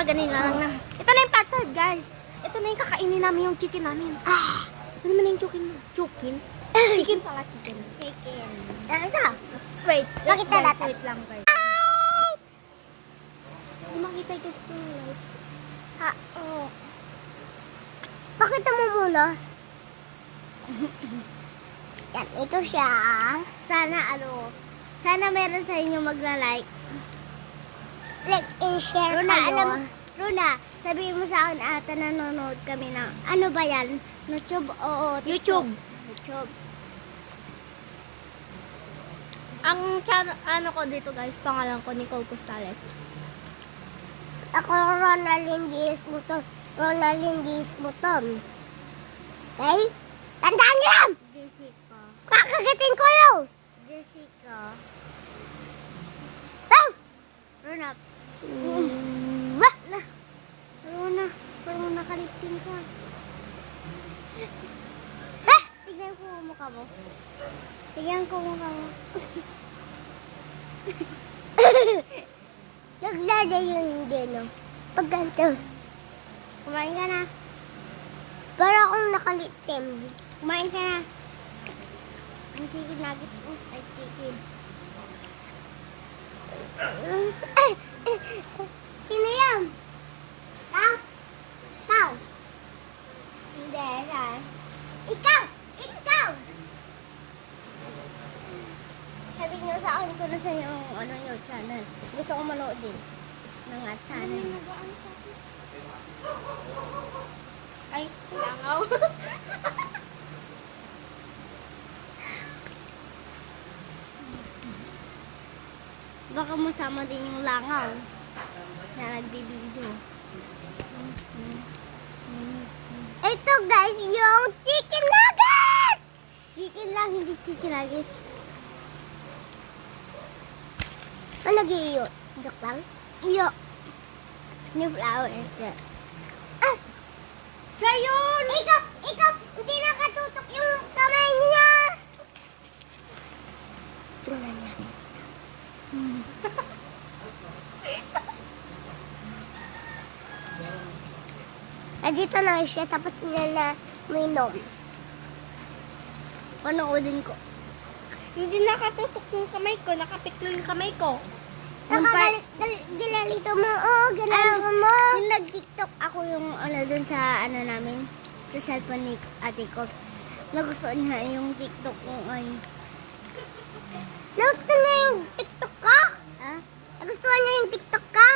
kakaganina lang na. Ito na yung part 5, guys. Ito na yung kakainin namin yung chicken namin. Ano naman yung chicken? Chicken? Chicken pala, chicken. Chicken. Ito. Wait, Pakita guys, natin. wait lang, guys. Hindi makita guys yung light. Ha, Pakita mo muna. Yan, ito siya. Sana meron sa inyo magla-like. Like and share kayo. Runa, sabihin mo sa akin ata nanonood kami ng, ano ba yan? YouTube o TikTok? YouTube. Ang channel, ano ko dito guys, pangalan ko Nicole Costales. Ako Ronaldin Diaz Buton. Ronaldin Diaz Buton. Okay? Tandaan niyo yan! Jessica. Kakagatin ko yun! Jessica. Ah! Runa. Bah! Runa. Parang nakalitin ka. Ah! Tignan ko ang mukha mo. Tignan ko ang mukha mo. Naglada yun hindi, no? Pag ganito. Kumain ka na. Para akong nakalitim. Kumain ka na. Ang chicken nugget mo. Ay, chicken. Ay! Sino yan? Tao? Tao? Hindi, ha? Ikaw! Ikaw! Sabi niyo sa akin ko na sa yung ano nyo, channel. Gusto ko manood din. Ng channel. Ay, langaw. Baka masama din yung langaw na nagbibideo. Ito guys, yung chicken nugget! Chicken lang, hindi chicken nuggets. Ano nag-iiyo? Joke lang? Iyo. New flower is there. Ah! Siya yun! Ikaw! Hindi nakatutok yung kamay niya! Tingnan niya. Dito lang siya, tapos nila minom. Panoodin ko. Hindi nakatutok yung kamay ko, nakapiklo yung kamay ko. Gilalito mo, gilalito mo. Yung nag-tiktok ako yung ano dun sa ano namin, sa cellphone ni ate ko. Nagustuhan niya yung tiktok ko ay. Nagustuhan niya yung TikTok ka? Ha? Nagustuhan niya yung TikTok ka?